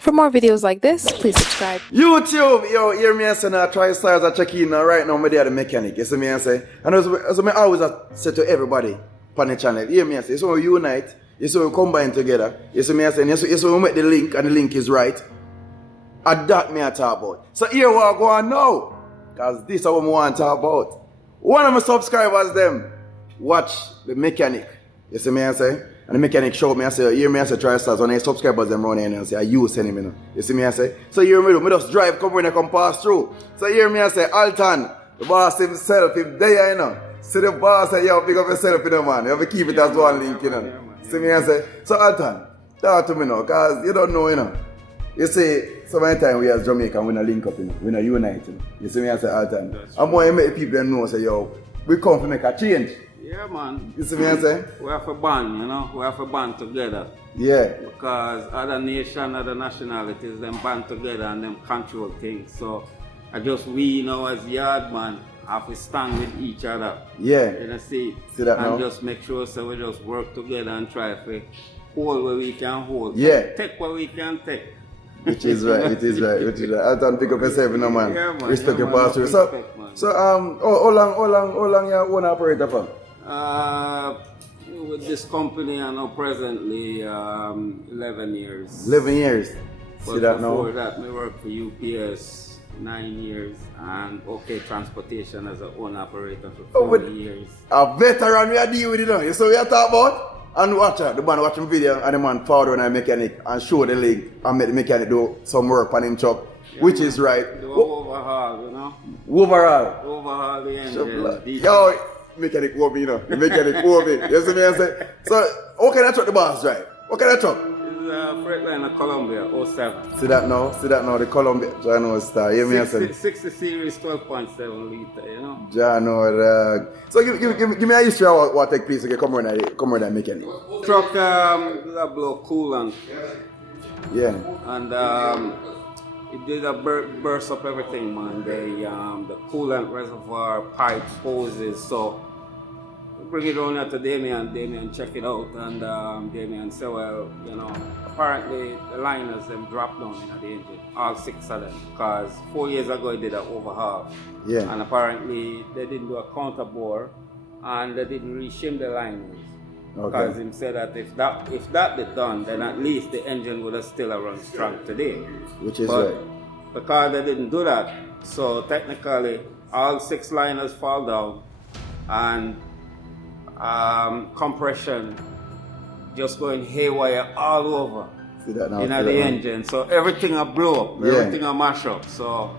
For more videos like this, please subscribe. YouTube, yo, hear me and say now, try stars are checking now. Right now, I'm there the mechanic. You see me and say, and as I always say to everybody on the channel, hear me and say, so we unite, you see we combine together. You see me and say, you see we make the link and the link is right. And that me I talk about. So here we are going now, because this is what I want to talk about. One of my subscribers, them, watch the mechanic. You see me and say, and the mechanic showed me, I say, hear me, I say, try stars. When the subscribers them run in and say, you send him, you know. You see me, I say, so hear me, me just drive, come when I come pass through. So hear me, I say, Alton, the boss himself, if there, you know. See the boss say, yo, pick up yourself, you know, man. You have to keep it as one link, you know. See me, I say, so Alton, talk to me now, because you don't know, you know. You see, so many times we as Jamaican, we not link up, you know. We not unite, you know. You see me, I say, Alton. And more you make people know, say, yo, we come to make a change. Yeah, man. You see me, I say? We have a band, you know. We have a band together. Yeah. Because other nations, other nationalities, them band together and them control things. So, I just, we, you know, as yard man, have to stand with each other. Yeah. You know, see that and now? just make sure so we just work together and try to hold where we can hold. Yeah. Take what we can take. Which is right, it is right, which is right. Alton, pick up yourself, you know, man. Yeah, man. Respect yeah, your pastor. Respect, man. So, how long you own operator for? With this company, I know presently 11 years. 11 years. But See that now? before that, I worked for UPS 9 years and OK Transportation as an own operator for 4 years. A veteran we are dealing with it now. You see what we are talking about? And watch the man watching video and the man forward when I mechanic and show the link and make the mechanic do some work on him truck, yeah, which is right. Do overhaul, you know? Overhaul. Overhaul the engine. Yo, mechanic over, you know. The mechanic over. You see me I say? So, what kind of truck the boss drive? What kind of truck? It's a Freightliner Columbia 07. See that now, the Columbia. John Star, hear me I say? 60 series 12.7 litre, you know? John So give me a history of what take place to come around that mechanic. Truck that blow coolant. Yeah. And it did a burst up everything, man. The coolant reservoir, pipes, hoses. So we bring it on here to Damien check it out, and Damien said, well, you know, apparently the liners them dropped down in the engine, all 6 of them, because 4 years ago he did an overhaul. Yeah. And apparently they didn't do a counter bore, and they didn't reshim the liners. Okay. Because he said that if that did done, then at least the engine would have still run strong today. Which is but right. Because they didn't do that, so technically all 6 liners fall down, and compression just going haywire all over in the engine. So everything will blow up, everything will mash up. So,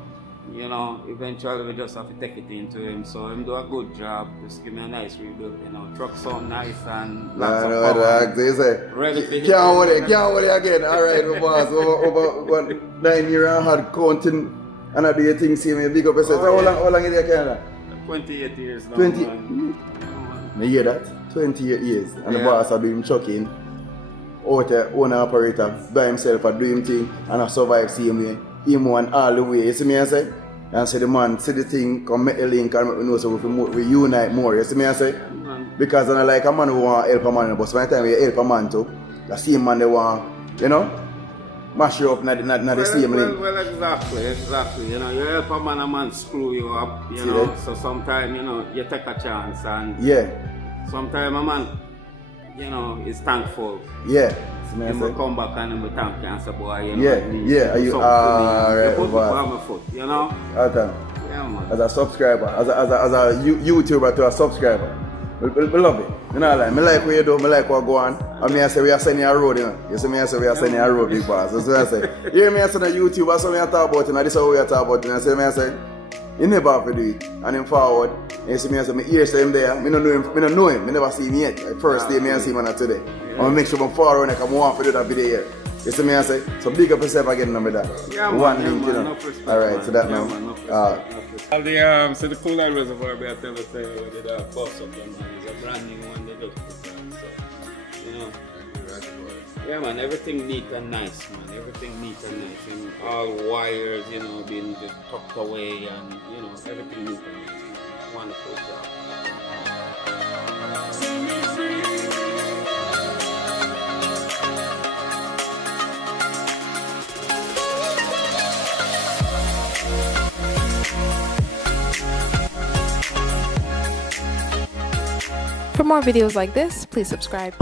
you know, eventually we just have to take it into him. So him do a good job, just give me a nice rebuild, you know. Truck sound nice and lots of power. Ready for hit. Can't worry again. Alright, my boss. Over 9 years I had counting and I do your thing, see me big up yourself. So how long is it Canada? 28 years now. 20. You hear that? 28 years. And the boss are doing trucking. Out there, owner operator, by himself, and do him thing, and I survive same way. Him one all the way. You see me I say? And say the man, see the thing, come make the link and make me know so we unite more. You see me I say? Because I like a man who want to help a man, but sometimes we help a man too. The same man they want, you know, mash you up, not the same link. Well, exactly. You know, you help a man screw you up, you know. So sometimes, you know, you take a chance, and sometimes a man, you know, is thankful. Yeah. He will come back and he will thank you and say, boy, you know, Are you alright? You put on my foot, you know? Yeah, man. As a subscriber, as a YouTuber to a subscriber, we love it. You know, like, I like what you do, I like what go on. And me I say we are sending a road, you know. You see me I say we are sending a road, big boss. That's what I say. Hear me I say on YouTube, that's what me I talk about, and this is what we are talking about. And I say, you never have to do it. And then forward, and you see me I say, my ears say him there. I don't know him, I never see him yet. Like, first day I see him on today. I'm going to make sure I'm forward and I want to do that video here. You see me I say, so big up yourself again number that. Yeah, one man, link, you know. respect, alright, man. so that yeah, now. So the coolant reservoir, I tell you, they did a bust up them, man. It's a brand new one, they just put Yeah, man, everything neat and nice, man. Everything neat and nice. And all wires, you know, being just tucked away and, you know, everything neat and nice. Wonderful job. For more videos like this, please subscribe.